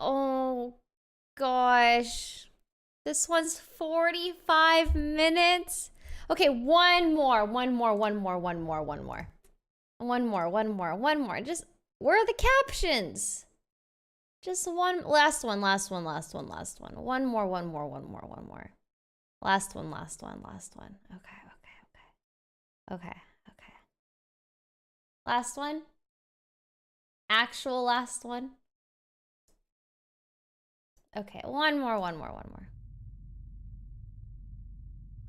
Oh, gosh. This one's 45 minutes. Okay, one more. Just, where are the captions? Just one, last one. One more. Last one. Okay. Last one. Actual last one. Okay, one more.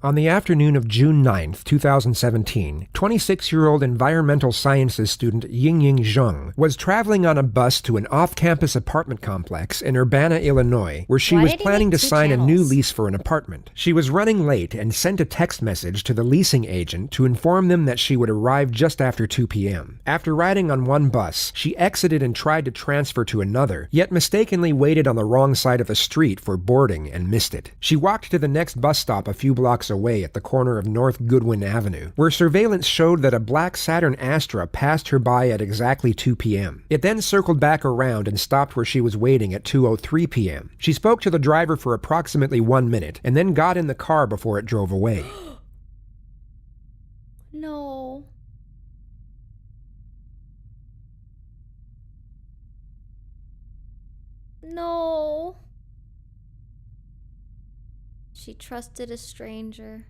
On the afternoon of June 9th, 2017, 26-year-old environmental sciences student Yingying Zheng was traveling on a bus to an off-campus apartment complex in Urbana, Illinois, where she was planning to sign a new lease for an apartment. She was running late and sent a text message to the leasing agent to inform them that she would arrive just after 2 p.m. After riding on one bus, she exited and tried to transfer to another, yet mistakenly waited on the wrong side of the street for boarding and missed it. She walked to the next bus stop a few blocks away at the corner of North Goodwin Avenue, where surveillance showed that a black Saturn Astra passed her by at exactly 2 p.m. It then circled back around and stopped where she was waiting at 2:03 p.m. She spoke to the driver for approximately 1 minute and then got in the car before it drove away. No. No. She trusted a stranger.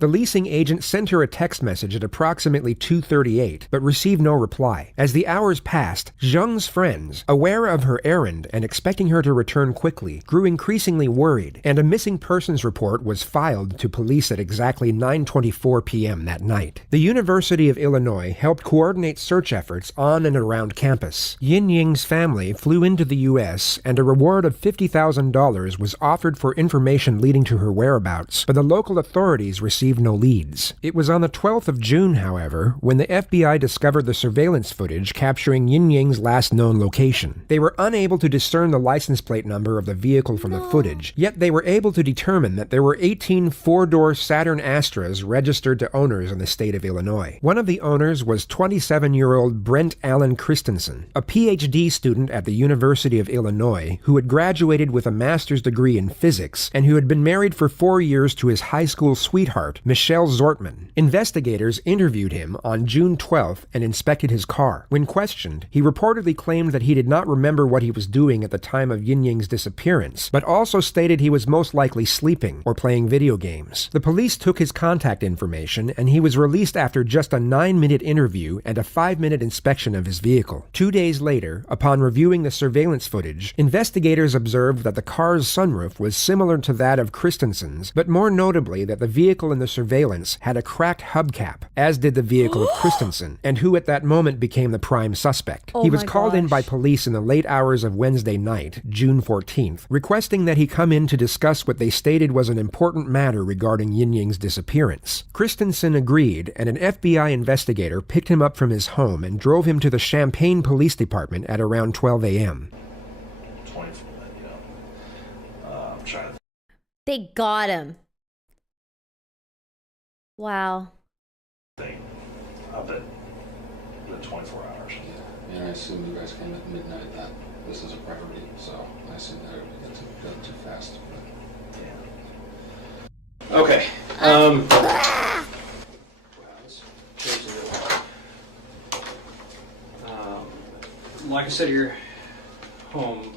The leasing agent sent her a text message at approximately 2:38, but received no reply. As the hours passed, Zheng's friends, aware of her errand and expecting her to return quickly, grew increasingly worried, and a missing persons report was filed to police at exactly 9:24 p.m. that night. The University of Illinois helped coordinate search efforts on and around campus. Yingying's family flew into the U.S., and a reward of $50,000 was offered for information leading to her whereabouts, but the local authorities received no leads. It was on the 12th of June, however, when the FBI discovered the surveillance footage capturing Yingying's last known location. They were unable to discern the license plate number of the vehicle from the footage, yet they were able to determine that there were 18 four-door Saturn Astras registered to owners in the state of Illinois. One of the owners was 27-year-old Brent Christensen, a PhD student at the University of Illinois who had graduated with a master's degree in physics and who had been married for 4 years to his high school sweetheart, Michelle Zortman. Investigators interviewed him on June 12th and inspected his car. When questioned, he reportedly claimed that he did not remember what he was doing at the time of Yingying's disappearance, but also stated he was most likely sleeping or playing video games. The police took his contact information, and he was released after just a 9-minute interview and a 5-minute inspection of his vehicle. 2 days later, upon reviewing the surveillance footage, investigators observed that the car's sunroof was similar to that of Christensen's, but more notably that the vehicle in the surveillance had a cracked hubcap, as did the vehicle of Christensen, and who at that moment became the prime suspect. He was called in by police in the late hours of Wednesday night, June 14th, requesting that he come in to discuss what they stated was an important matter regarding Yingying's disappearance. Christensen agreed, and an FBI investigator picked him up from his home and drove him to the Champaign Police Department at around 12 a.m. They got him. Wow. Of it, the 24 hours. Yeah, I assume you guys came at midnight. That this is a priority, so I assume that it would get too fast. But... yeah. Okay. Wow, let's change it up. Like I said, you're home.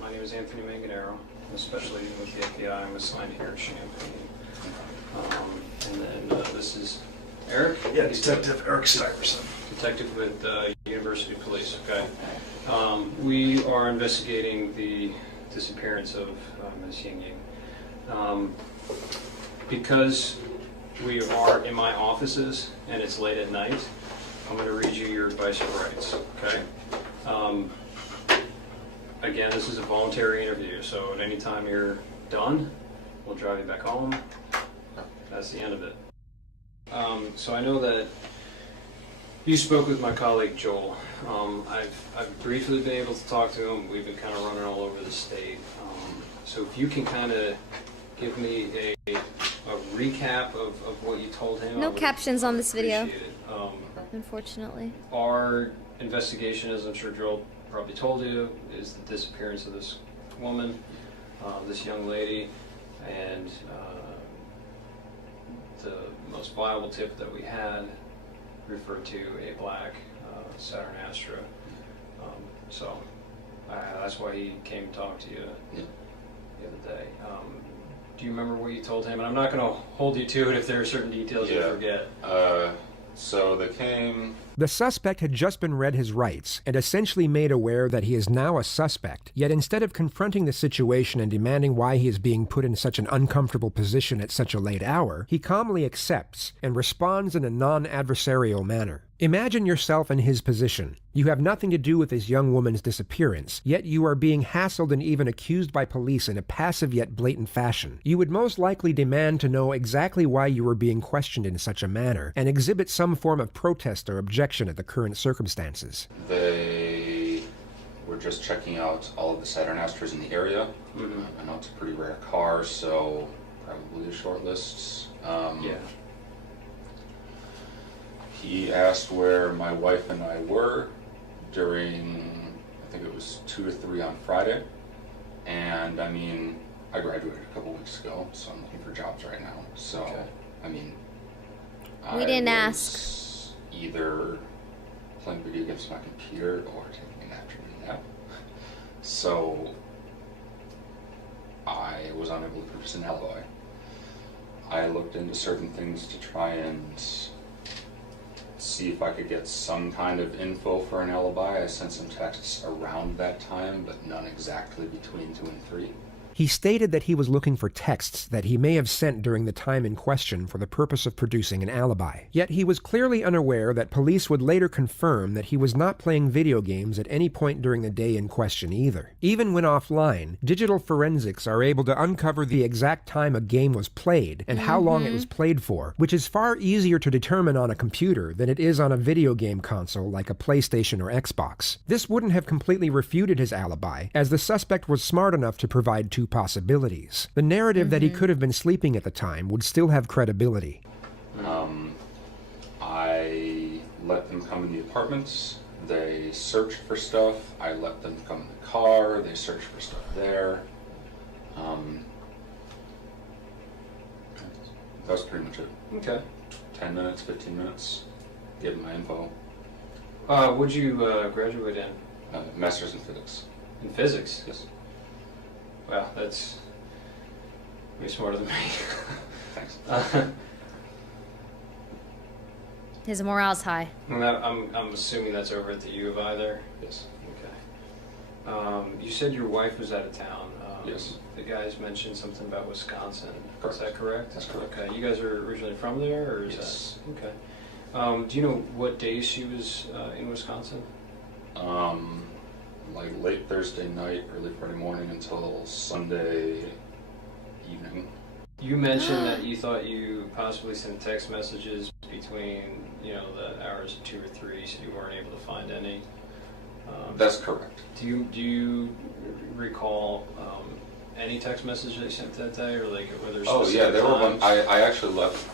My name is Anthony Manganaro, especially with the FBI. I'm assigned here at Champaign. And then this is Eric? Yeah, Detective Eric Stuyvesant. Detective with University Police, okay. We are investigating the disappearance of Ms. Yingying. Because we are in my offices and it's late at night, I'm going to read you your advice of rights, okay? Again, this is a voluntary interview, so at any time you're done, we'll drive you back home. That's the end of it. So I know that you spoke with my colleague Joel. I've briefly been able to talk to him. We've been kind of running all over the state. So if you can kind of give me a recap of what you told him. No captions on this video. unfortunately. Our investigation, as I'm sure Joel probably told you, is the disappearance of this woman, this young lady, and the most viable tip that we had referred to a black Saturn Astra. So that's why he came to talk to you the other day. Do you remember what you told him? And I'm not going to hold you to it if there are certain details you forget. So they came. The suspect had just been read his rights and essentially made aware that he is now a suspect, yet instead of confronting the situation and demanding why he is being put in such an uncomfortable position at such a late hour, he calmly accepts and responds in a non-adversarial manner. Imagine yourself in his position. You have nothing to do with this young woman's disappearance, yet you are being hassled and even accused by police in a passive yet blatant fashion. You would most likely demand to know exactly why you were being questioned in such a manner, and exhibit some form of protest or objection at the current circumstances. They were just checking out all of the Saturn Astras in the area. I know it's a pretty rare car, so probably a short list. He asked where my wife and I were during, I think it was 2 or 3 on Friday. And I mean, I graduated a couple weeks ago, so I'm looking for jobs right now. So, I mean, We didn't I ask. was either playing video games on my computer or taking an afternoon nap. So, I was unable to produce an alibi. I looked into certain things to try and see if I could get some kind of info for an alibi. I sent some texts around that time, but none exactly between 2 and 3. He stated that he was looking for texts that he may have sent during the time in question for the purpose of producing an alibi. Yet he was clearly unaware that police would later confirm that he was not playing video games at any point during the day in question either. Even when offline, digital forensics are able to uncover the exact time a game was played and how long it was played for, which is far easier to determine on a computer than it is on a video game console like a PlayStation or Xbox. This wouldn't have completely refuted his alibi, as the suspect was smart enough to provide 2 possibilities. The narrative that he could have been sleeping at the time would still have credibility. I let them come in the apartments. They searched for stuff. I let them come in the car. They searched for stuff there. That was pretty much it. Okay. 10 minutes, 15 minutes. Gave them my info. What'd you graduate in? Master's in physics. In physics? Yes. Wow, that's way smarter than me. Thanks. His morale's high. I'm assuming that's over at the U of I there? Yes. Okay. You said your wife was out of town. Yes. The guys mentioned something about Wisconsin. Correct. Is that correct? That's correct. Okay. You guys are originally from there, or is Yes. that okay? Do you know what days she was in Wisconsin? Like late Thursday night, early Friday morning until Sunday evening. You mentioned that you thought you possibly sent text messages between, the hours of 2 or 3, so you weren't able to find any. That's correct. Do you recall any text message they sent that day, or like were there Oh yeah, there were one. times? I actually left.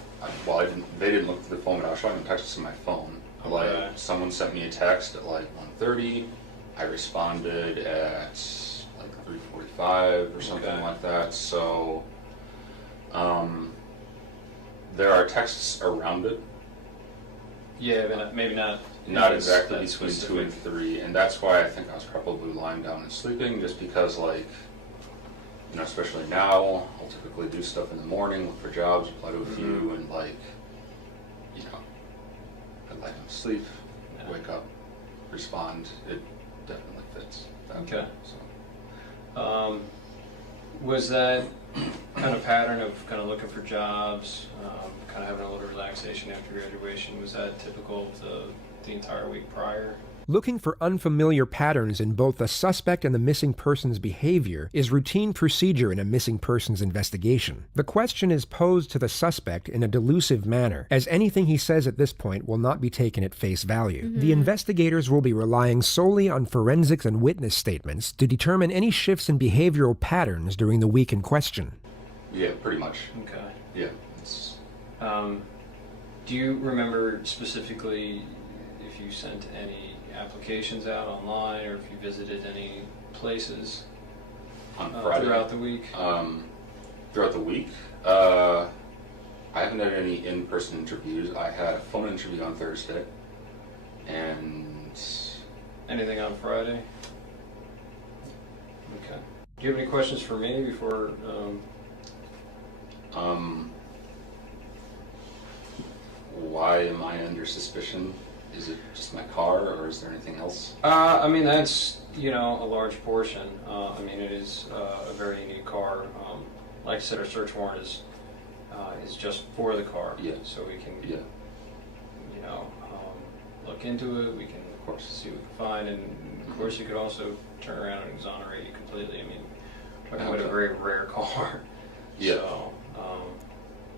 Well, they didn't look through the phone, but I was showing them texts on my phone. Okay. Like someone sent me a text at like 1:30. I responded at like 3:45 or something Okay. like that. So there are texts around it. Yeah, but maybe not. Not exactly that between specific. 2 and 3, and that's why I think I was probably lying down and sleeping, just because, like, especially now, I'll typically do stuff in the morning, look for jobs, apply to a few, and like, I lie down to sleep, wake up, respond. It definitely fits. Okay. So. Was that kind of pattern of kind of looking for jobs, kind of having a little relaxation after graduation, was that typical of the entire week prior? Looking for unfamiliar patterns in both the suspect and the missing person's behavior is routine procedure in a missing persons investigation. The question is posed to the suspect in a delusive manner, as anything he says at this point will not be taken at face value. The investigators will be relying solely on forensics and witness statements to determine any shifts in behavioral patterns during the week in question. Yeah, pretty much. Okay. Yeah. It's, Do you remember specifically if you sent any applications out online or if you visited any places On Friday. throughout the week. Throughout the week, I haven't had any in-person interviews. I had a phone interview on Thursday, and Anything on Friday? Okay. Do you have any questions for me before? Why am I under suspicion? Is it just my car, or is there anything else? I mean, that's, you know, a large portion. I mean, it is a very unique car. Like I said, our search warrant is just for the car. Yeah. So we can, Yeah, you know, look into it. We can, of course, see what we can find, and of course, you could also turn around and exonerate you completely. I mean, we're talking about a very rare car. Yeah. So,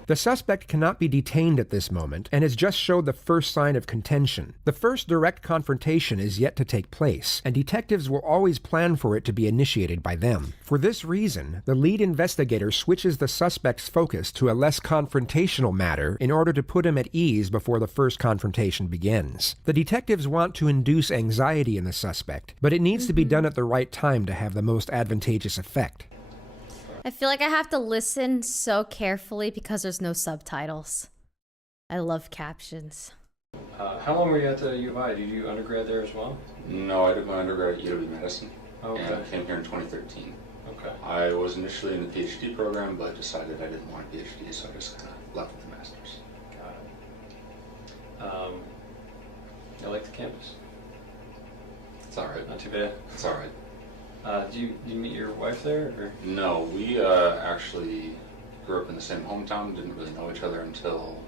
The suspect cannot be detained at this moment and has just showed the first sign of contention. The first direct confrontation is yet to take place, and detectives will always plan for it to be initiated by them. For this reason, the lead investigator switches the suspect's focus to a less confrontational matter in order to put him at ease before the first confrontation begins. The detectives want to induce anxiety in the suspect, but it needs to be done at the right time to have the most advantageous effect. I feel like I have to listen so carefully because there's no subtitles. I love captions. how long were you at the U of I? Did you undergrad there as well? no, I did my undergrad at UW-Madison, Okay. and I came here in 2013. Okay. I was initially in the PhD program, but decided I didn't want a PhD, so I just kind of left with the master's. Got it. I like the campus. It's all right. Not too bad. It's all right. Did you meet your wife there? Or? No, we actually grew up in the same hometown, didn't really know each other until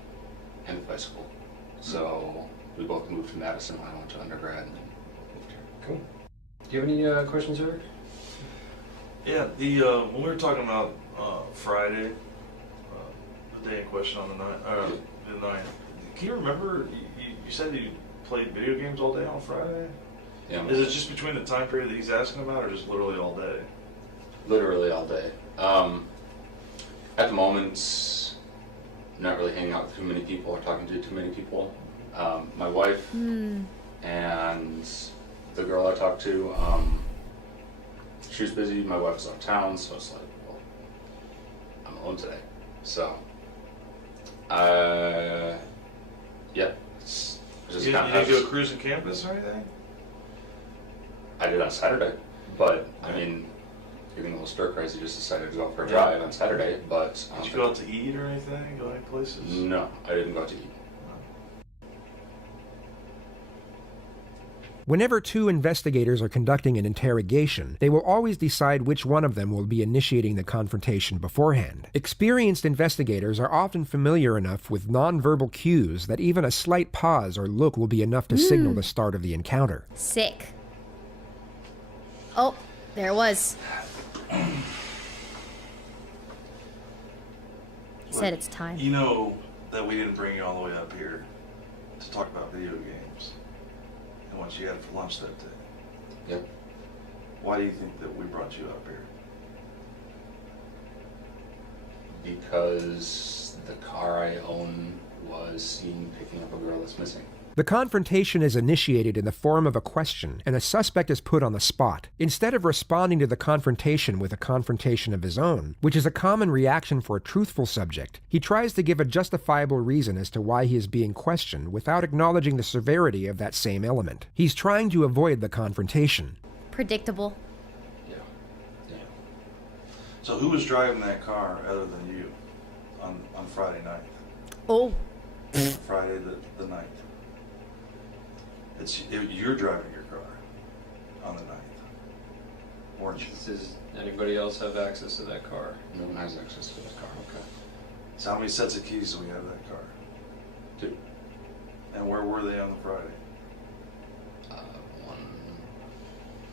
end of high school. So we both moved to Madison when I went to undergrad and then moved here. Cool. Do you have any questions, Eric? Yeah, the when we were talking about Friday, the day in question on the night, can you remember, you said you played video games all day on Friday? Yeah, Is it just between the time period that he's asking about, or just literally all day? literally all day. At the moment, not really hanging out with too many people or talking to too many people. My wife and the girl I talked to, she was busy, my wife was out of town, so it's like, well, I'm alone today. So, yeah, it's just You kind didn't go of. cruising campus or anything? I did on Saturday, but I mean, getting a little stir crazy, just decided to go for a drive on Saturday. But Did you go out to eat or anything? Go any places? No, I didn't go out to eat. Whenever two investigators are conducting an interrogation, they will always decide which one of them will be initiating the confrontation beforehand. Experienced investigators are often familiar enough with nonverbal cues that even a slight pause or look will be enough to signal the start of the encounter. Sick. Oh, there it was. He said it's time. You know that we didn't bring you all the way up here to talk about video games and what you had for lunch that day. Yep. Why do you think that we brought you up here? Because the car I own was seen picking up a girl that's missing. The confrontation is initiated in the form of a question, and the suspect is put on the spot. Instead of responding to the confrontation with a confrontation of his own, which is a common reaction for a truthful subject, he tries to give a justifiable reason as to why he is being questioned without acknowledging the severity of that same element. He's trying to avoid the confrontation. Predictable. Yeah. Yeah. So who was driving that car other than you on Friday night? Oh. Friday the 9th. You're driving your car on the 9th, weren't you? Does anybody else have access to that car? No one has access to that car. Okay. So how many sets of keys do we have to that car? 2. And where were they on the Friday? One.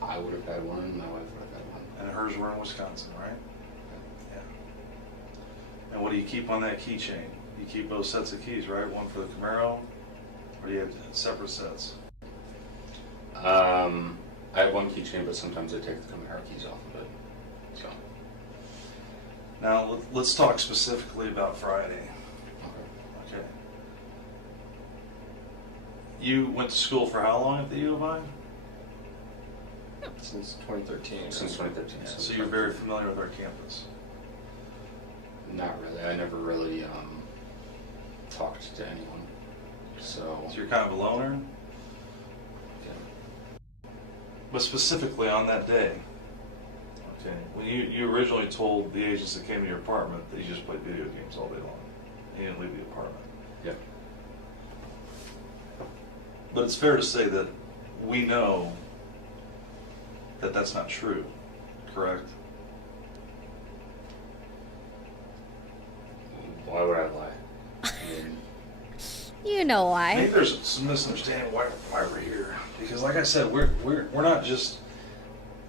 I would have had one. My wife would have had one. And hers were in Wisconsin, right? Yeah. And what do you keep on that keychain? You keep both sets of keys, right? One for the Camaro, or do you have separate sets? I have one keychain, but sometimes I take the Camaro keys off of it. So. Now let's talk specifically about Friday. Okay. Okay. You went to school for how long at the U of I? Since 2013. Since 2013. Yeah, so you're very familiar with our campus. Not really. I never really talked to anyone. So So you're kind of a loner? yeah. But specifically on that day, okay, when you originally told the agents that came to your apartment that you just played video games all day long. You didn't leave the apartment. Yeah. But it's fair to say that we know that that's not true, correct? Why would I lie? I mean, You know why. Maybe there's some misunderstanding why we're here. Because like I said, we're not just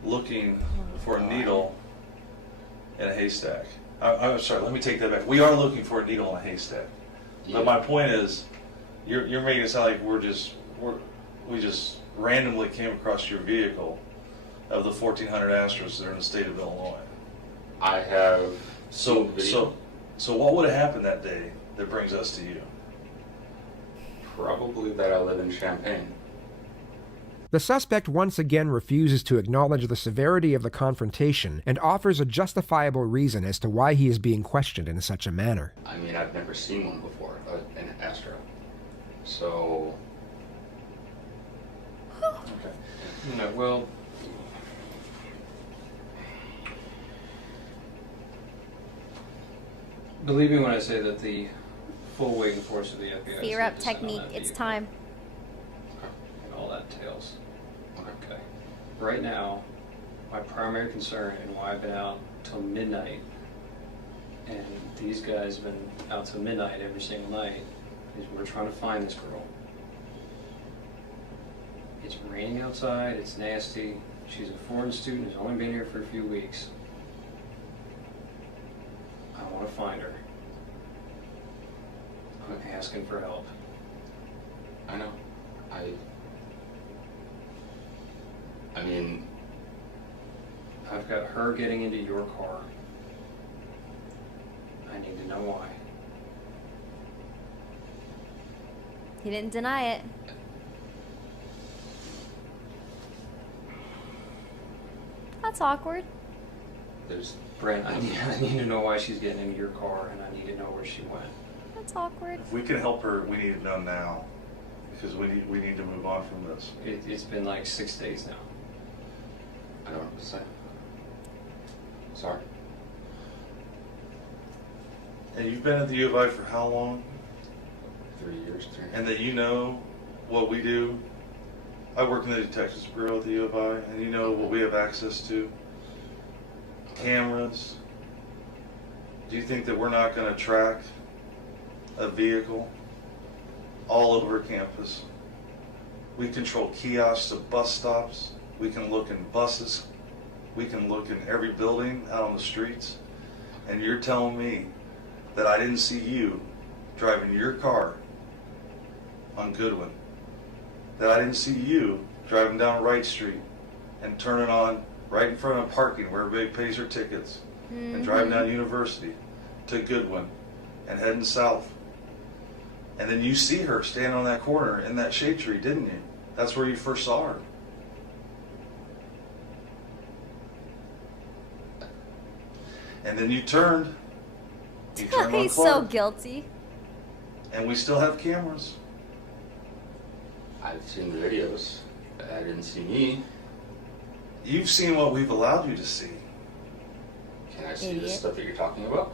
looking for a needle in a haystack. I'm sorry, let me take that back. We are looking for a needle in a haystack. yeah. But my point is, you're making it sound like we just randomly came across your vehicle of the 1,400 Astros that are in the state of Illinois. I have So seen the video. so what would have happened that day that brings us to you? Probably that I live in Champaign. The suspect once again refuses to acknowledge the severity of the confrontation and offers a justifiable reason as to why he is being questioned in such a manner. I mean, I've never seen one before, an Astro. So, Okay. No, well, believe me when I say that the full weight and force of the FBI Fear is up to descend on technique. that It's vehicle time. and all that entails. okay. Okay. Right now, my primary concern and why I've been out till midnight, and these guys have been out till midnight every single night, is we're trying to find this girl. It's raining outside, it's nasty. She's a foreign student who's only been here for a few weeks. I want to find her. I'm asking for help. I know. I mean, I've got her getting into your car. I need to know why. He didn't deny it. That's awkward. there's Brent, I need to know why she's getting into your car, and I need to know where she went. That's awkward. If we can help her, we need it done now. Because we need to move on from this. It's been like 6 days now. I don't know what to say. Sorry. And you've been at the U of I for how long? 3 years. And that you know what we do. I work in the Detectives Bureau at the U of I, and you know what we have access to. Cameras. Do you think that we're not going to track a vehicle all over campus? We control kiosks at bus stops. We can look in buses. We can look in every building out on the streets. And you're telling me that I didn't see you driving your car on Goodwin, that I didn't see you driving down Wright Street and turning on right in front of parking where everybody pays their tickets, and driving down University to Goodwin and heading south. And then you see her standing on that corner in that shade tree, didn't you? That's where you first saw her. And then you turned. You turned on He's so Clark, guilty. and we still have cameras. I've seen the videos. I didn't see me. You've seen what we've allowed you to see. Can I see Idiot. the stuff that you're talking about?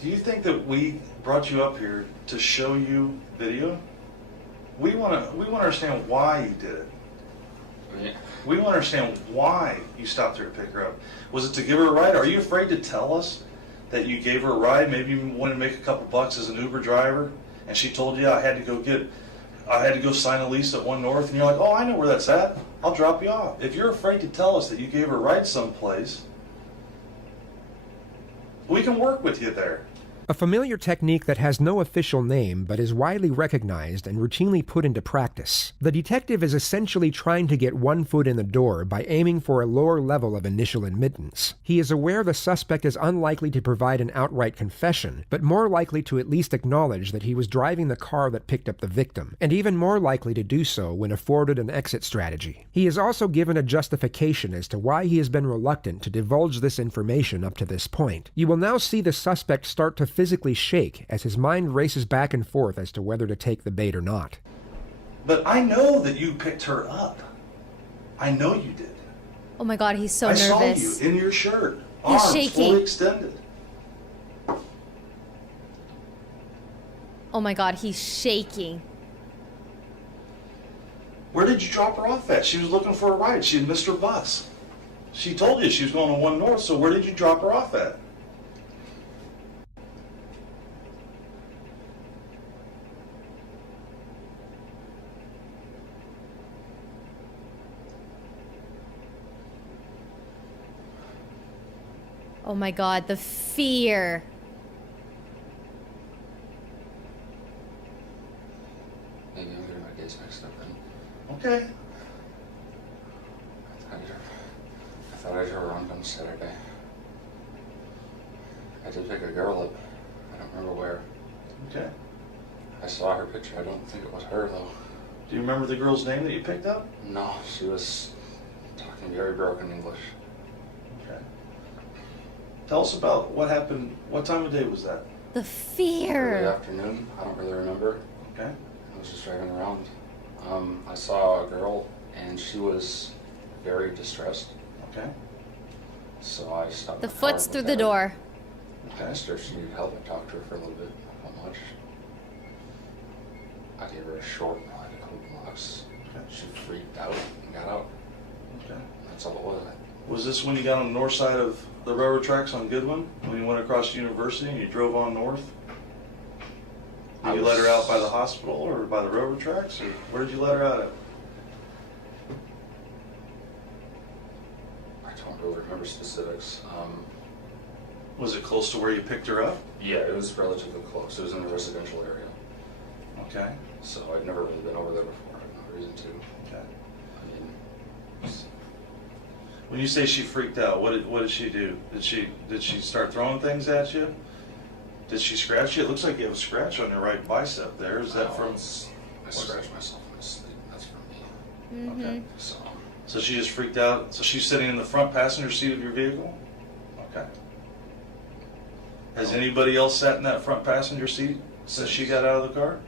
Do you think that we brought you up here to show you video? We want to understand why you did it. Yeah. We want to understand why you stopped her to pick her up. Was it to give her a ride? Are you afraid to tell us that you gave her a ride? Maybe you wanted to make a couple bucks as an Uber driver, and she told you I had to go sign a lease at One North, and you're like, oh, I know where that's at. I'll drop you off. If you're afraid to tell us that you gave her a ride someplace, we can work with you there. A familiar technique that has no official name but is widely recognized and routinely put into practice. The detective is essentially trying to get one foot in the door by aiming for a lower level of initial admittance. He is aware the suspect is unlikely to provide an outright confession, but more likely to at least acknowledge that he was driving the car that picked up the victim, and even more likely to do so when afforded an exit strategy. He is also given a justification as to why he has been reluctant to divulge this information up to this point. You will now see the suspect start to physically shake as his mind races back and forth as to whether to take the bait or not. But I know that you picked her up. I know you did. Oh my god, he's so I nervous. saw you in your shirt. He's Arms shaking. fully extended. Oh my god, he's shaking. Where did you drop her off at? She was looking for a ride. She had missed her bus. She told you she was going to 1 North, so where did you drop her off at? Oh my god, the fear. Maybe I'm getting my days mixed up then. Okay. I thought I drove around on Saturday. I did pick a girl up. I don't remember where. Okay. I saw her picture. I don't think it was her, though. Do you remember the girl's name that you picked up? No, she was talking very broken English. Okay. Tell us about what happened. What time of day was that? The Early fear. afternoon. I don't really remember. Okay. I was just driving around. I saw a girl, and she was very distressed. Okay. So I stopped. The my car foot's and through looked the at her. door. I asked her if she needed help. I talked to her for a little bit. Not much. I gave her a short ride, a couple blocks. Okay. She freaked out and got out. Okay. That's all it was. Was this when you got on the north side of the railroad tracks on Goodwin? When you went across University and you drove on north? Did you let her out by the hospital or by the railroad tracks? Or where did you let her out at? I don't really remember specifics. Was it close to where you picked her up? Yeah, it was relatively close. It was in a residential area. Okay. So I'd never really been over there before. I had no reason to. Okay. I mean, When you say she freaked out, what did she do? Did she start throwing things at you? Did she scratch you? It looks like you have a scratch on your right bicep there. Is that from? I scratched myself in my sleep. That's from me. Mm-hmm. Okay. So she just freaked out. So she's sitting in the front passenger seat of your vehicle? Okay. Has anybody else sat in that front passenger seat since she got out of the car?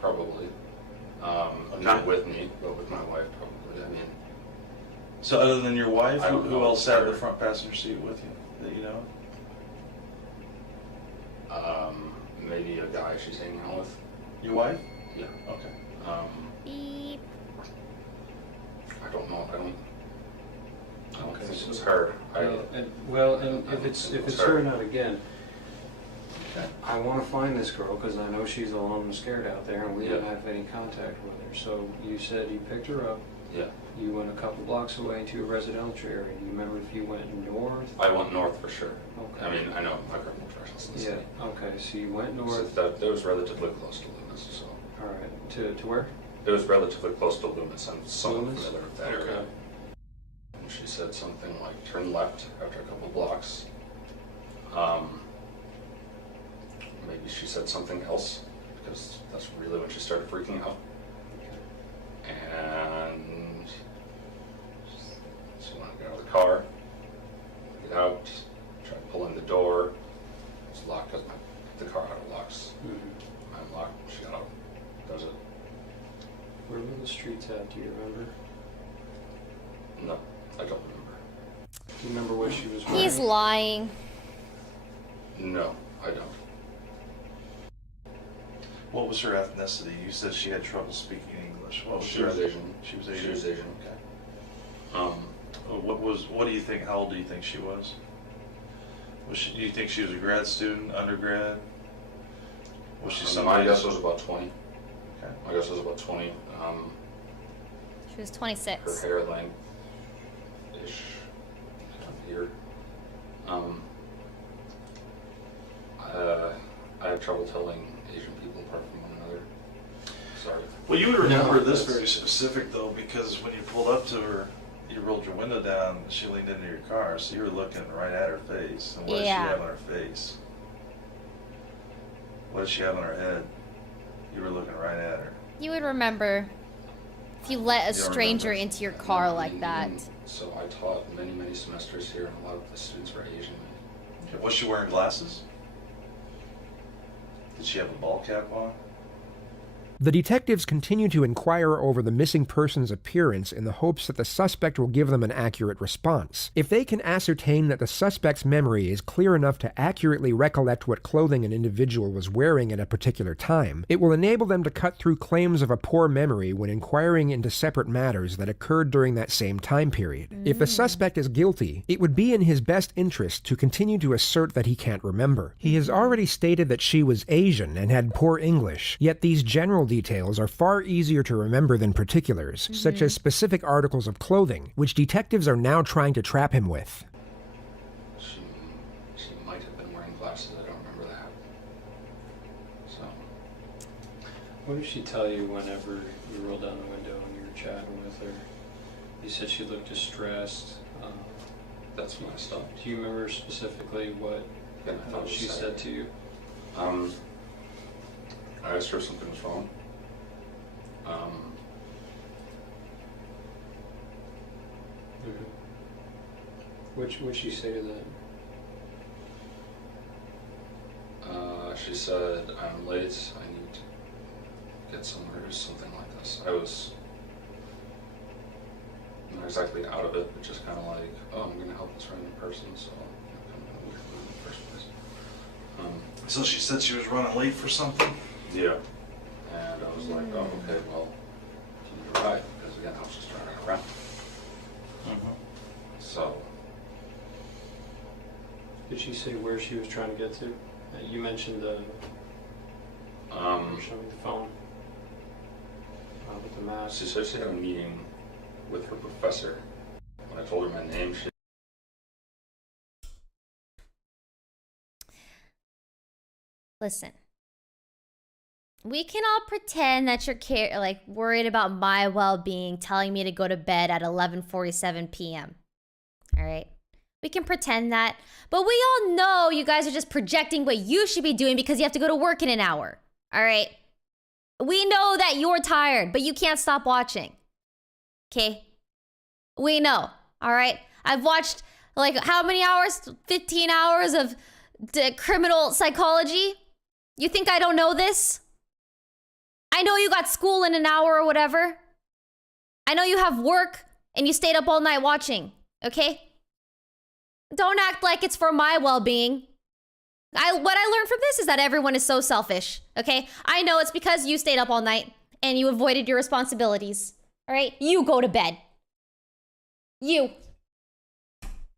probably. Not with me, but with my wife probably. I mean, So other than your wife, I don't who know. else sat in the front passenger seat with you that you know? maybe a guy she's hanging out with. Your wife? Yeah. Okay. Beep. I don't know. I don't Okay, think it so- was her. And if it's her not again, Okay. I want to find this girl because I know she's alone and scared out there, and we don't Yeah. have any contact with her. So you said you picked her up. Yeah. You went a couple blocks away into a residential area. Do you remember if you went north? I went north for sure. Okay. I mean, I know my criminal directions in the Yeah. city. Okay. So you went So north. that was relatively close to Loomis. So All right. To where? it was relatively close to Loomis. I'm somewhat Loomis? familiar with that area. Okay. And she said something like turn left after a couple blocks. Maybe she said something else because that's really when she started freaking out. And she wanted to get out of the car, get out, try pulling the door. It's locked because the car auto locks. Mm-hmm. I unlocked, she got out. Does it? Where were the streets at? Do you remember? No, I don't remember. Do you remember what she was wearing? He's lying. No, I don't. What was her ethnicity? You said she had trouble speaking English. What was She was Asian. She was She Asian. was Asian. Okay. What do you think? How old do you think she was? Do you think she was a grad student, undergrad? Was she My somebody? guess was about 20. Okay. My guess was about 20. She was Her 26. hair length-ish, kind of here. I have trouble telling Asian people apart from one another. Sorry. Well, you would remember No, this that's- very specific though, because when you pulled up to her, you rolled your window down, she leaned into your car, so you were looking right at her face. And what did she Yeah. have on her face? What did she have on her head? You were looking right at her. You would remember if you let a You don't stranger remember. into your car like And that. so I taught many semesters here, and a lot of the students were Asian. Was she wearing glasses? Did she have a ball cap on? The detectives continue to inquire over the missing person's appearance in the hopes that the suspect will give them an accurate response. If they can ascertain that the suspect's memory is clear enough to accurately recollect what clothing an individual was wearing at a particular time, it will enable them to cut through claims of a poor memory when inquiring into separate matters that occurred during that same time period. If the suspect is guilty, it would be in his best interest to continue to assert that he can't remember. He has already stated that she was Asian and had poor English, yet these general details are far easier to remember than particulars, such as specific articles of clothing, which detectives are now trying to trap him with. She might have been wearing glasses. I don't remember that. So What did she tell you whenever you rolled down the window and you were chatting with her? You said she looked distressed. that's when I stopped. Do you remember specifically what Again, I thought it was she said Saturday. to you? I asked her if something was wrong. What'd she say to that? She said, I'm late, I need to get somewhere, or something like this. I was not exactly out of it, but just kind of like, oh, I'm going to help this random person, so I'm kind of in a weird mood in the first place. So she said she was running late for something? Yeah. And I was like, oh, okay, well, you're right, because again, I was just trying to run around. So, Did she say where she was trying to get to? You mentioned the showing the phone with the mask. she said she had a meeting with her professor. When I told her my name, she Listen. We can all pretend that you're like worried about my well-being, telling me to go to bed at 11:47 p.m. All right? We can pretend that, but we all know you guys are just projecting what you should be doing because you have to go to work in an hour. All right? We know that you're tired, but you can't stop watching. Okay? We know. All right? I've watched like how many hours? 15 hours of criminal psychology? You think I don't know this? I know you got school in an hour or whatever. I know you have work and you stayed up all night watching, okay? Don't act like it's for my well-being. What I learned from this is that everyone is so selfish, okay? I know it's because you stayed up all night and you avoided your responsibilities, all right? You go to bed. You.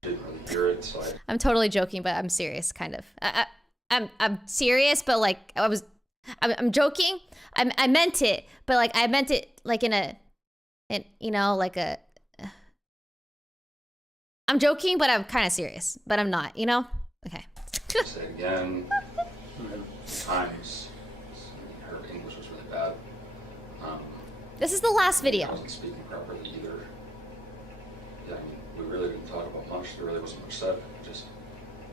didn't really hear it, so I'm totally joking, but I'm serious, kind of. I'm serious, but like I'm joking. I meant it, but like I meant it like I'm joking, but I'm kind of serious, but I'm not, you know? Okay. say it again. Times her English was really bad. This is the last I video. wasn't speaking properly either. Yeah, I mean, we really didn't talk about much. There really wasn't much said.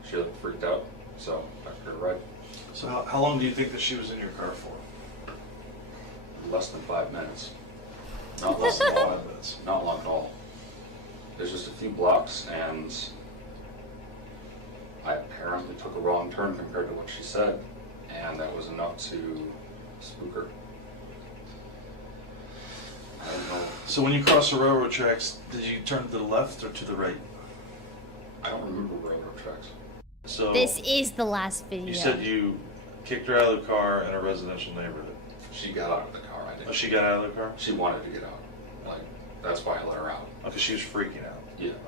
She looked freaked out, so I took her to ride. So how long do you think that she was in your car for? Less than 5 minutes. Not less than 5 minutes. Not long at all. There's just a few blocks, and I apparently took a wrong turn compared to what she said, and that was enough to spook her. I don't know. So when you crossed the railroad tracks, did you turn to the left or to the right? I don't remember railroad tracks. So This is the last video. you said you kicked her out of the car in a residential neighborhood. She got out of the car. I Oh, didn't. she got out of the car? She wanted to get out. Like, that's why I let her out. Okay, she was freaking out. Yeah. Okay.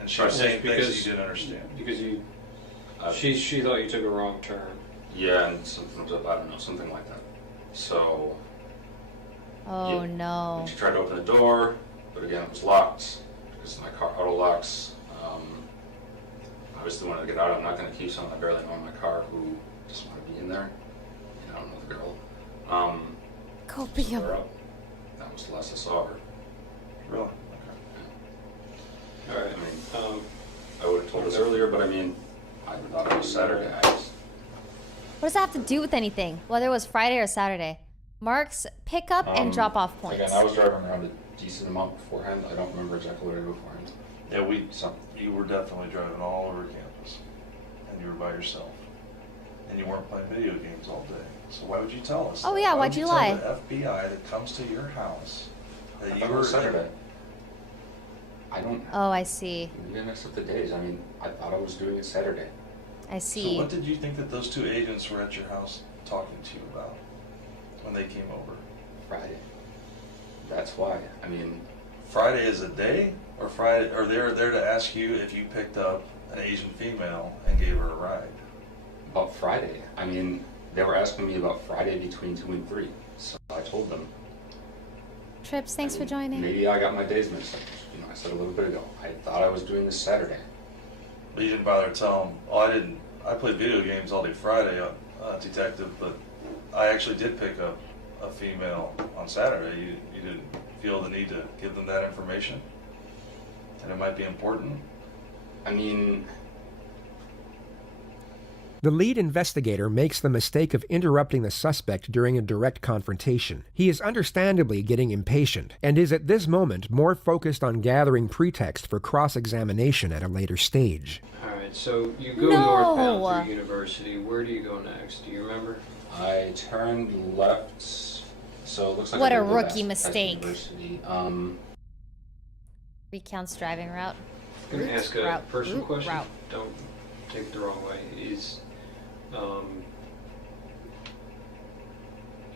And she was saying things that Because- you didn't understand. Because you, I- she thought you took a wrong turn. Yeah, and something was up. I don't know, something like that. So Oh Yeah. no. she tried to open the door, but again, it was locked because my car auto locks. Obviously wanted to get out. I'm not going to keep someone I barely know in my car who just want to be in there. You know, another girl. So Copium. we're up. That was the last I saw her. Really? All right. I mean, I would have told us earlier, but I mean, I thought it was Saturday. What does that have to do with anything? Whether it was Friday or Saturday? Mark's pickup and drop off points. Again, I was driving around a decent amount beforehand. I don't remember exactly what I did beforehand. Yeah, you were definitely driving all over campus, and you were by yourself, and you weren't playing video games all day. So why would you tell us? Oh, that? yeah, Why why'd would you tell lie? The FBI that comes to your house that I you thought it were was Saturday. I don't. Oh, I see. You didn't mix up the days. I mean, I thought I was doing it Saturday. I So see. what did you think that those two agents were at your house talking to you about when they came over? Friday. That's why. I mean, Friday is a day, or Friday, or they're there to ask you if you picked up an Asian female and gave her a ride. about Friday. I mean, they were asking me about Friday between 2 and 3. So I told them. Trips, thanks for joining. Maybe I got my days mixed up. You know, I said a little bit ago. I thought I was doing this Saturday. But you didn't bother to tell them, oh, I didn't. I played video games all day Friday, detective, but I actually did pick up a female on Saturday. You didn't feel the need to give them that information? And it might be important? I mean, The lead investigator makes the mistake of interrupting the suspect during a direct confrontation. He is understandably getting impatient, and is at this moment more focused on gathering pretext for cross-examination at a later stage. All right, so you go No. northbound through University. Where do you go next? Do you remember? I turned left, so it looks like What I a did go rookie past mistake. University. Recounts driving route. I'm going to ask a Route. personal Route. question. Route. Don't take it the wrong way.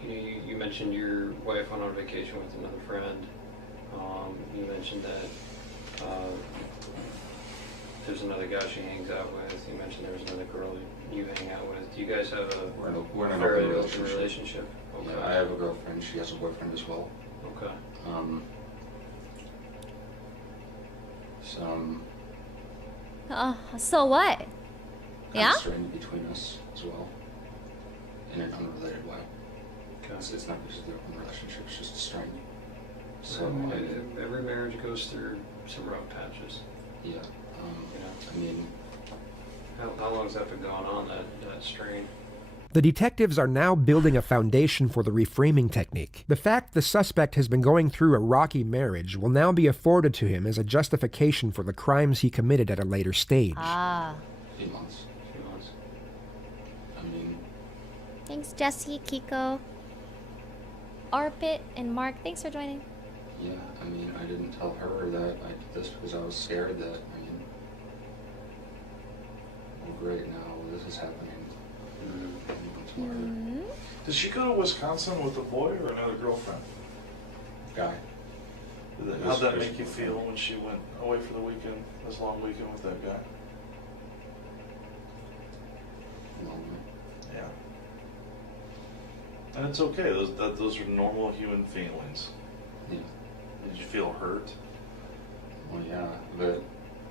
You mentioned your wife went on vacation with another friend. You mentioned that there's another guy she hangs out with. You mentioned there was another girl you hang out with. Do you guys have a We're in an fairly open open relationship? Okay. Yeah, I have a girlfriend. She has a boyfriend as well. Okay. Some So what? kind Yeah? of strain between us as well, in an unrelated way. Okay. It's not just the open relationship; it's just a strain. So So every marriage goes through some rough patches. yeah, You know, I mean, how long has that been going on? That strain? The detectives are now building a foundation for the reframing technique. The fact the suspect has been going through a rocky marriage will now be afforded to him as a justification for the crimes he committed at a later stage. Ah. a few months. A few months. I mean, Thanks, Jesse, Kiko, Arpit, and Mark. Thanks for joining. yeah, I mean, I didn't tell her that I did this because I was scared that, I mean, oh great, now this is happening. Did she go to Wisconsin with a boy or another girlfriend? Guy. How'd that make you feel when she went away for the weekend, this long weekend with that guy? Lonely. Yeah. And it's okay. Those are normal human feelings. Yeah. Did you feel hurt? Well, yeah, but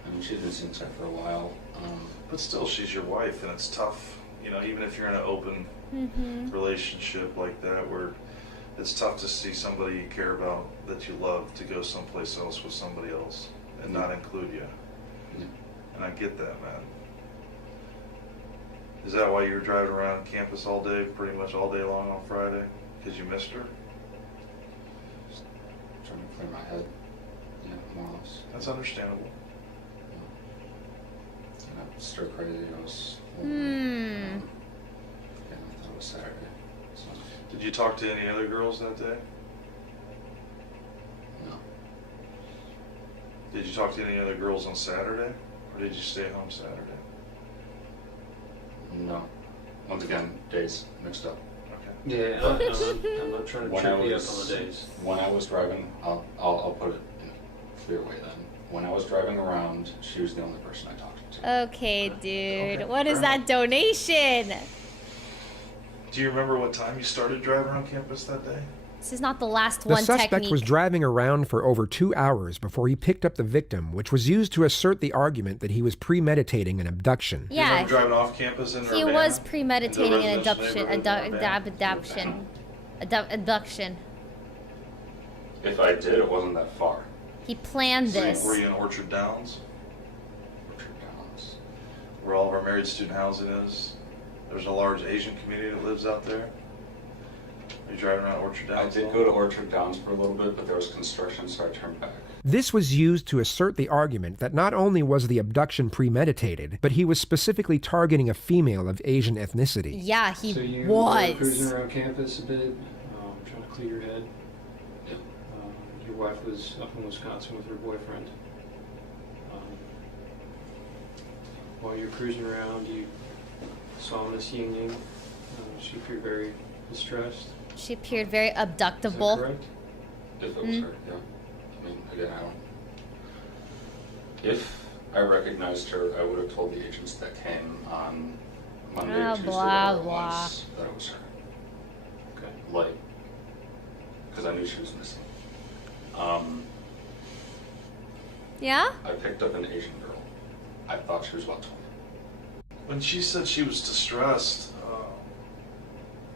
I mean, she's been since that for a while. But still, she's your wife, and it's tough. You know, even if you're in an open relationship like that, where it's tough to see somebody you care about, that you love, to go someplace else with somebody else and not include you. Yeah. And I get that, man. Is that why you were driving around campus all day, pretty much all day long on Friday? Because you missed her? Just trying to clear my head. Yeah, more or less. That's understandable. And I stir crazy. I was. Hmm. Yeah, I thought it was Saturday. So, Did you talk to any other girls that day? no. Did you talk to any other girls on Saturday? Or did you stay home Saturday? No. Once again, days mixed up. Okay. Yeah, I'm not trying to When trip I you up was- on the days. When I was driving, I'll put it in a clear way then. When I was driving around, she was the only person I talked to. Okay, dude. Okay, What is fair that enough. donation? Do you remember what time you started driving around campus that day? This is not the last The one suspect technique. was driving around for over 2 hours before he picked up the victim, which was used to assert the argument that he was premeditating an abduction. You Yeah, remember driving off campus in he Urbana? was premeditating an Into a abduction. residential neighborhood in Urbana? Abduction. If I did, it wasn't that far. He planned this. Were you in Orchard Downs? Orchard Downs. Where all of our married student housing is? There's a large Asian community that lives out there. Are you driving around Orchard I Downs? did go to Orchard Downs for a little bit, but there was construction, so I turned back. This was used to assert the argument that not only was the abduction premeditated, but he was specifically targeting a female of Asian ethnicity. Yeah, he So you were cruising was. around campus a bit, trying to clear your head. Yeah. Your wife was up in Wisconsin with her boyfriend. While you're cruising around, you saw Miss Ying Ying. She appeared very distressed. She appeared very Is that abductable. correct? If it was her, yeah. I mean, again, I don't. If I recognized her, I would have told the agents that came on Monday or Tuesday Blah, that it blah. was her. Okay. Like, because I knew she was missing. Yeah? I picked up an Asian girl. I thought she was about 20. When she said she was distressed,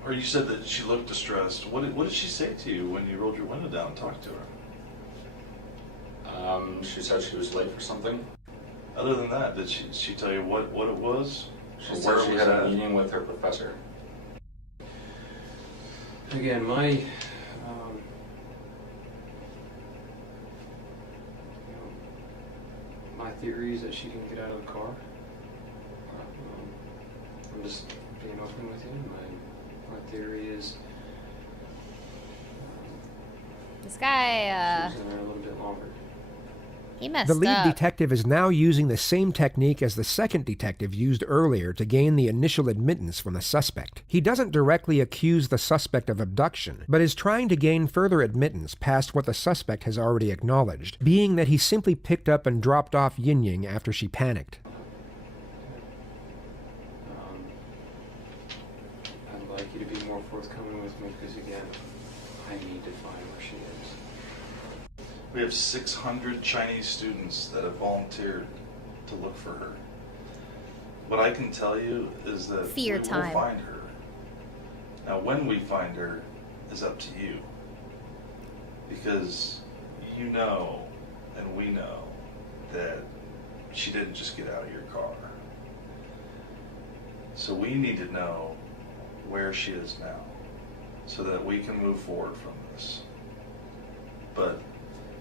or you said that she looked distressed, what did she say to you when you rolled your window down and talked to her? She said she was late for something. Other than that, did she tell you what it was? She Or said where it she was had at? a meeting with her professor. Again, my my theory is that she didn't get out of the car. I'm just being open with you. My theory is This guy, she was in there a little bit longer. he messed The lead up. detective is now using the same technique as the second detective used earlier to gain the initial admittance from the suspect. He doesn't directly accuse the suspect of abduction, but is trying to gain further admittance past what the suspect has already acknowledged, being that he simply picked up and dropped off Yin Ying after she panicked. I'd like you to be more forthcoming with me because, again, I need to find where she is. We have 600 Chinese students that have volunteered to look for her. What I can tell you is that Fear we will time. find her. Now, when we find her is up to you. Because you know, and we know, that she didn't just get out of your car. So we need to know where she is now, so that we can move forward from this. But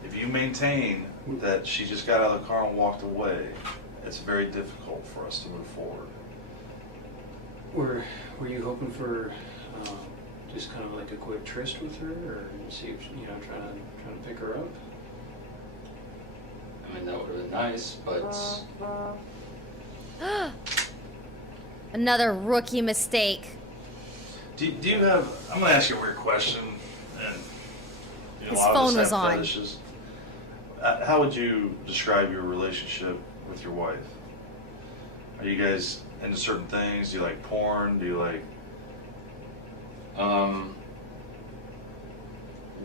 if you maintain that she just got out of the car and walked away, it's very difficult for us to move forward. Were you hoping for just kind of like a quick tryst with her, or see if trying to pick her up? I mean, that would have been nice, but Another rookie mistake. Do you have, I'm going to ask you a weird question, and His a lot phone of us was have on. fetishes. How would you describe your relationship with your wife? Are you guys into certain things? Do you like porn? Do you like...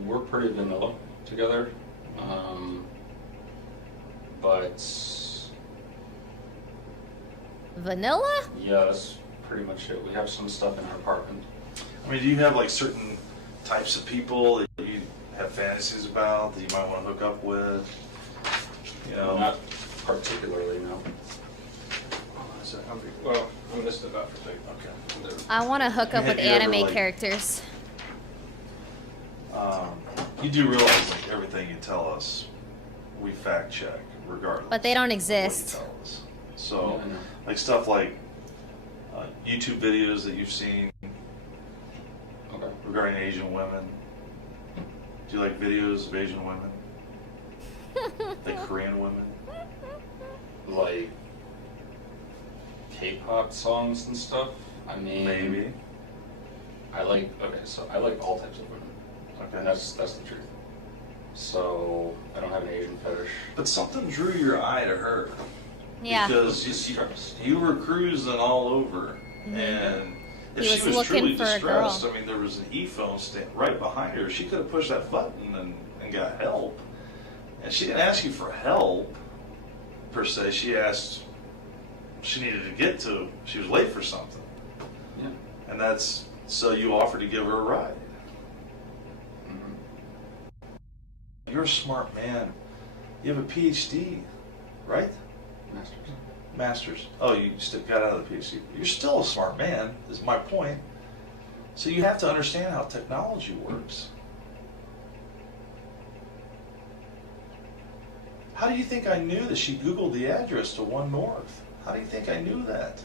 we're pretty vanilla together. But Vanilla? yeah, that's pretty much it. We have some stuff in our apartment. I mean, do you have like certain types of people that you have fantasies about that you might want to hook up with? You know? Not particularly, no. Well, I'm just about to take. Okay. I want to hook up Have with you ever, anime like- characters. You do realize like everything you tell us, we fact check regardless. But they don't of what you exist. tell us. So, Yeah, I know. like stuff like YouTube videos that you've seen Okay. regarding Asian women. Do you like videos of Asian women? Like Korean women? Like K-pop songs and stuff. I mean, Maybe. I like all types of women. Okay. And that's the truth. So I don't have an Asian fetish. But something drew your eye to her. Yeah. Because Distrust. you were cruising all over, and If He she was was looking truly for a girl. distressed, I mean, there was an e-phone stand right behind her. She could have pushed that button and got help. And she didn't ask you for help, per se. She asked, she needed to get to, she was late for something. Yeah. And that's, so you offered to give her a ride. Mhm. You're a smart man. You have a PhD, right? Masters. Master's. Oh, you got out of the PhD. You're still a smart man, is my point. So you have to understand how technology works. How do you think I knew that she Googled the address to 1 North? How do you think I knew that?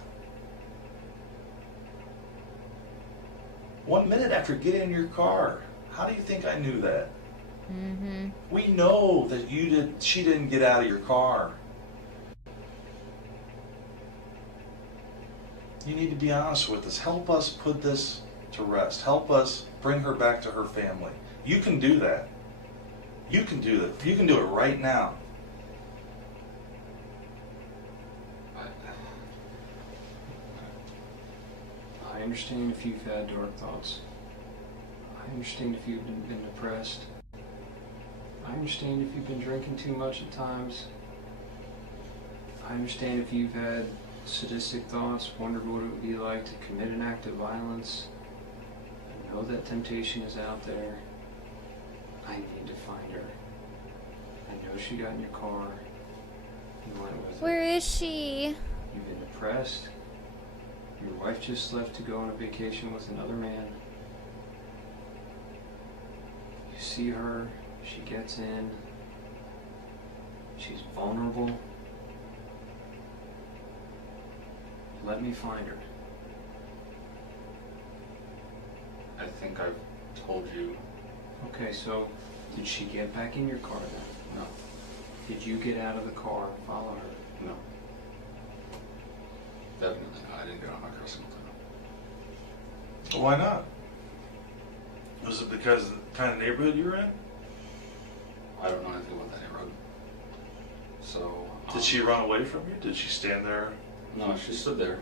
1 minute after getting in your car. How do you think I knew that? Mm-hmm. We know that she didn't get out of your car. You need to be honest with us. Help us put this to rest. Help us bring her back to her family. You can do that. You can do that. You can do it right now. I understand if you've had dark thoughts. I understand if you've been depressed. I understand if you've been drinking too much at times. I understand if you've had sadistic thoughts, wondered what it would be like to commit an act of violence. I know that temptation is out there. I need to find her. I know she got in your car. You went with her. Where is she? You've been depressed. Your wife just left to go on a vacation with another man. You see her, she gets in. She's vulnerable. Let me find her. I think I've told you. Okay, so did she get back in your car then? No. Did you get out of the car and follow her? No. Definitely not. I didn't get on my car single time. Why not? Was it because of the kind of neighborhood you were in? I don't know anything about that neighborhood. So. Did she run away from you? Did she stand there? No, she stood there.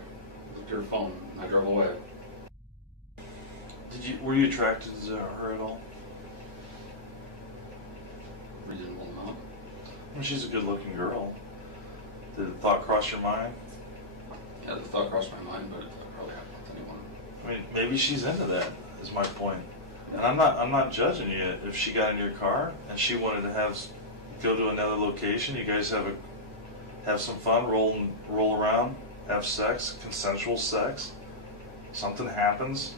Looked at her phone. And I drove away. Were you attracted to her at all? Reasonable amount. I mean, she's a good-looking girl. Did the thought cross your mind? Yeah, the thought crossed my mind, but it probably happened with anyone. I mean, maybe she's into that. Is my point. And I'm not judging you. If she got in your car and she wanted to go to another location, you guys have some fun, roll around, have sex, consensual sex. Something happens.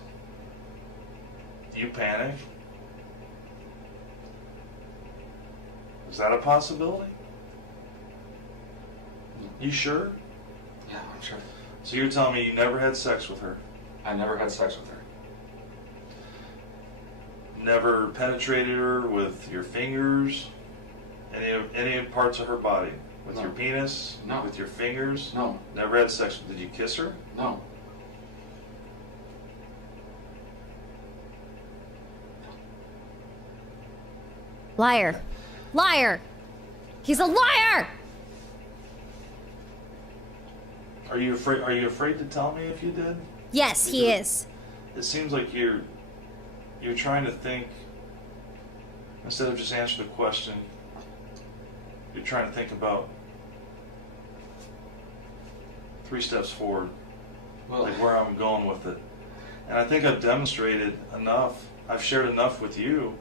You panic. Is that a possibility? You sure? Yeah, I'm sure. So you're telling me you never had sex with her? I never had sex with her. Never penetrated her with your fingers? Any parts of her body? With No. your penis? No. With your fingers? No. Never had sex. Did you kiss her? No. Liar. Liar. He's a liar! Are you afraid to tell me if you did? Yes, he is. It seems like you're trying to think, instead of just answer the question, you're trying to think about 3 steps forward, Well, like where I'm going with it. And I think I've demonstrated enough, I've shared enough with you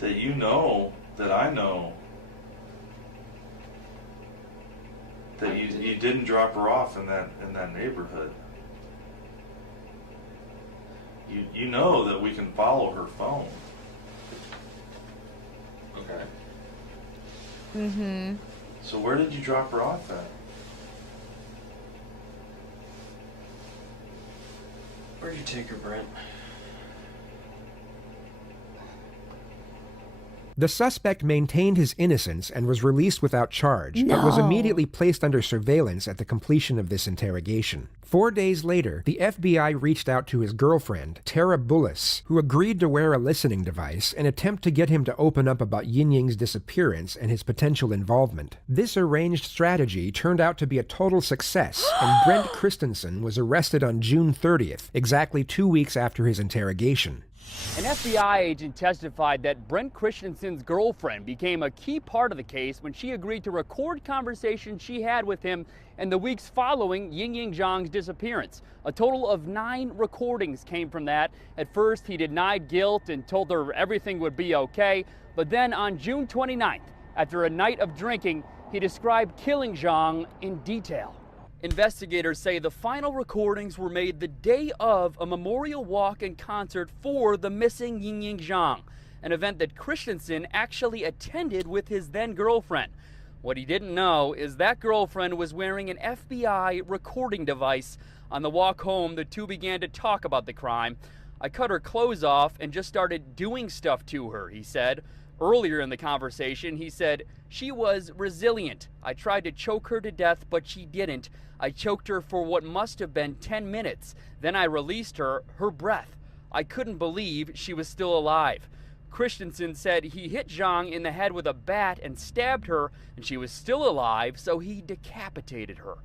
that you know that I know that you didn't drop her off in that neighborhood. You know that we can follow her phone. okay. Mm-hmm. So where did you drop her off at? Where'd you take her, Brent? The suspect maintained his innocence and was released without charge, but was No. immediately placed under surveillance at the completion of this interrogation. 4 days later, the FBI reached out to his girlfriend, Tara Bullis, who agreed to wear a listening device and attempt to get him to open up about Yin Ying's disappearance and his potential involvement. This arranged strategy turned out to be a total success, and Brent Christensen was arrested on June 30th, exactly 2 weeks after his interrogation. An FBI agent testified that Brent Christensen's girlfriend became a key part of the case when she agreed to record conversations she had with him in the weeks following Yin Zhang's disappearance. A total of 9 recordings came from that. At first, he denied guilt and told her everything would be okay. But then on June 29th, after a night of drinking, he described killing Zhang in detail. Investigators say the final recordings were made the day of a memorial walk and concert for the missing Yin Zhang, an event that Christensen actually attended with his then-girlfriend. What he didn't know is that girlfriend was wearing an FBI recording device. On the walk home, the two began to talk about the crime. "I cut her clothes off and just started doing stuff to her," he said. Earlier in the conversation, he said, "She was resilient. I tried to choke her to death, but she didn't. I choked her for what must have been 10 minutes. Then I released her breath. I couldn't believe she was still alive." Christensen said he hit Zhang in the head with a bat and stabbed her, and she was still alive, so he decapitated her.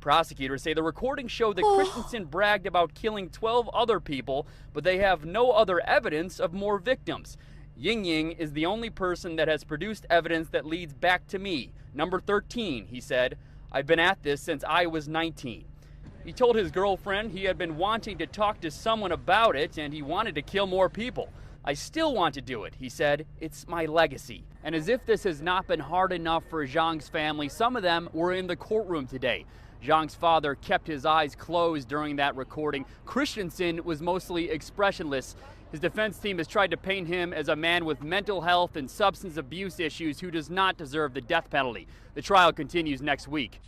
Prosecutors say the recordings show that Christensen bragged about killing 12 other people, but they have no other evidence of more victims. Ying is the only person that has produced evidence that leads back to me. Number 13, he said. "I've been at this since I was 19. He told his girlfriend he had been wanting to talk to someone about it and he wanted to kill more people. "I still want to do it," he said. "It's my legacy." And as if this has not been hard enough for Zhang's family, some of them were in the courtroom today. Zhang's father kept his eyes closed during that recording. Christensen was mostly expressionless. His defense team has tried to paint him as a man with mental health and substance abuse issues who does not deserve the death penalty. The trial continues next week.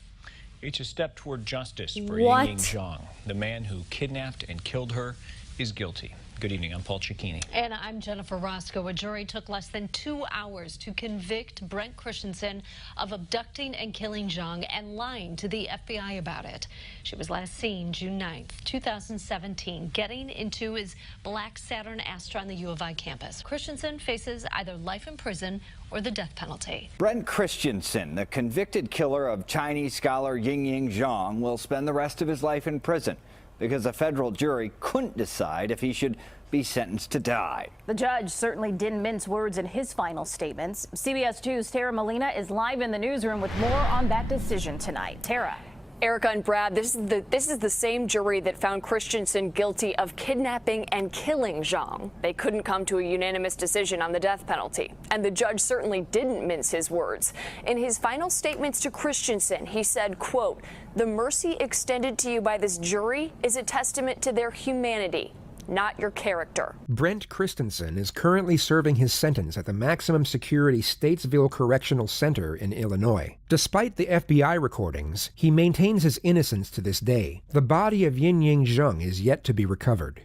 It's a step toward justice for What? Yin Zhang. The man who kidnapped and killed her is guilty. Good evening, I'm Paul Cicchini. And I'm Jennifer Roscoe. A jury took less than 2 hours to convict Brent Christensen of abducting and killing Zhang and lying to the FBI about it. She was last seen June 9th, 2017, getting into his black Saturn Astra on the U of I campus. Christensen faces either life in prison or the death penalty. Brent Christensen, the convicted killer of Chinese scholar Yin Zhang, will spend the rest of his life in prison because a federal jury couldn't decide if he should be sentenced to die. The judge certainly didn't mince words in his final statements. CBS 2's Tara Molina is live in the newsroom with more on that decision tonight. Tara. Erica and Brad, this is the same jury that found Christensen guilty of kidnapping and killing Zhang. They couldn't come to a unanimous decision on the death penalty. And the judge certainly didn't mince his words. In his final statements to Christensen, he said, quote, "The mercy extended to you by this jury is a testament to their humanity, not your character." Brent Christensen is currently serving his sentence at the maximum security Statesville Correctional Center in Illinois. Despite the FBI recordings, he maintains his innocence to this day. The body of Yin Zhang is yet to be recovered.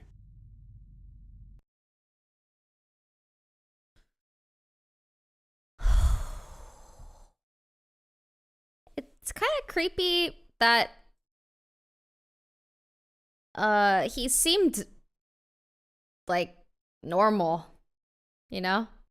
It's kind of creepy that he seemed like normal, you know?